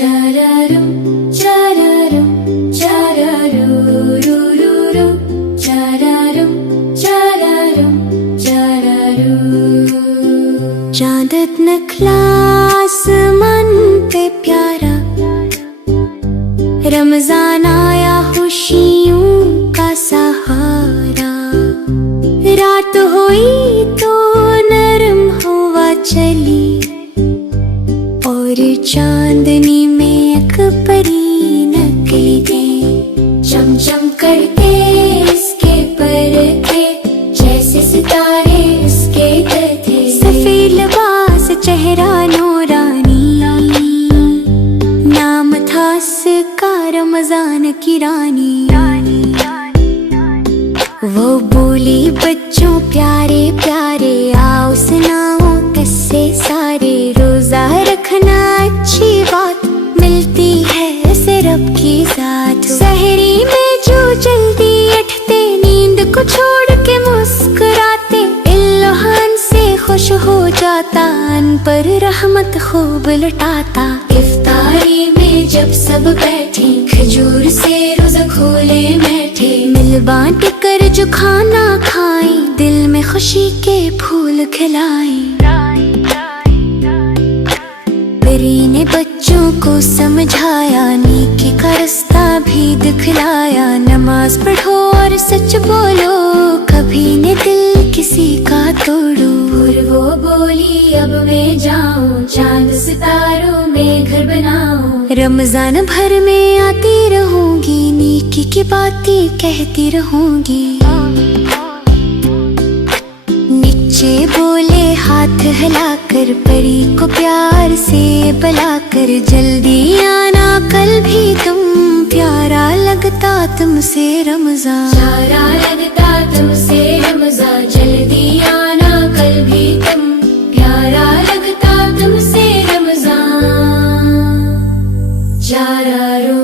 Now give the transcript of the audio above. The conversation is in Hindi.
Chararum, chararum, chararurururu. Chararum, chararum, chararu. चांदत निकला आसमान पे प्यारा, रमजान आया खुशियों का सहारा। रात हुई तो नरम हवा चली, और चांदनी में एक परी निकली थी। चमचम करके इसके पर थे, जैसे सितारे इसके थे। सफेद लिबास चेहरा नूरानी, नाम था इसका रमजान की रानी। वो बोली बच्चों प्यारे प्यारे, आओ सुनाओ किस्से सारे। रोजा रखना अच्छी बात, मिलती है इसे रब की जात। सहरी में जो जल्दी उठते, नींद को छोड़ के मुस्कुराते, इल्हान से खुश हो जाता, अन पर रहमत खूब लुटाता। इफ्तारी में जब सब बैठे, खजूर से रोजा खोले बैठे। मिल बांट कर जो खाना खाए, दिल में खुशी के फूल खिलाए। परी ने बच्चों को समझाया, नेकी का रास्ता भी दिखलाया। नमाज पढ़ो और सच बोलो, कभी न दिल किसी का तोड़ो। और वो बोली अब मैं जाऊं, चांद सितारों में घर बनाऊं। रमजान भर में आती रहूंगी, नेकी की बातें कहती रहूंगी। नीचे बोले हाथ हिलाकर, परी को प्यार से बुलाकर। जल्दी आना कल भी तुम, प्यारा लगता तुमसे रमजान। प्यारा लगता तुमसे रमजान, जल्दी आना कल भी तुम, प्यारा लगता तुमसे रमजान। चारारू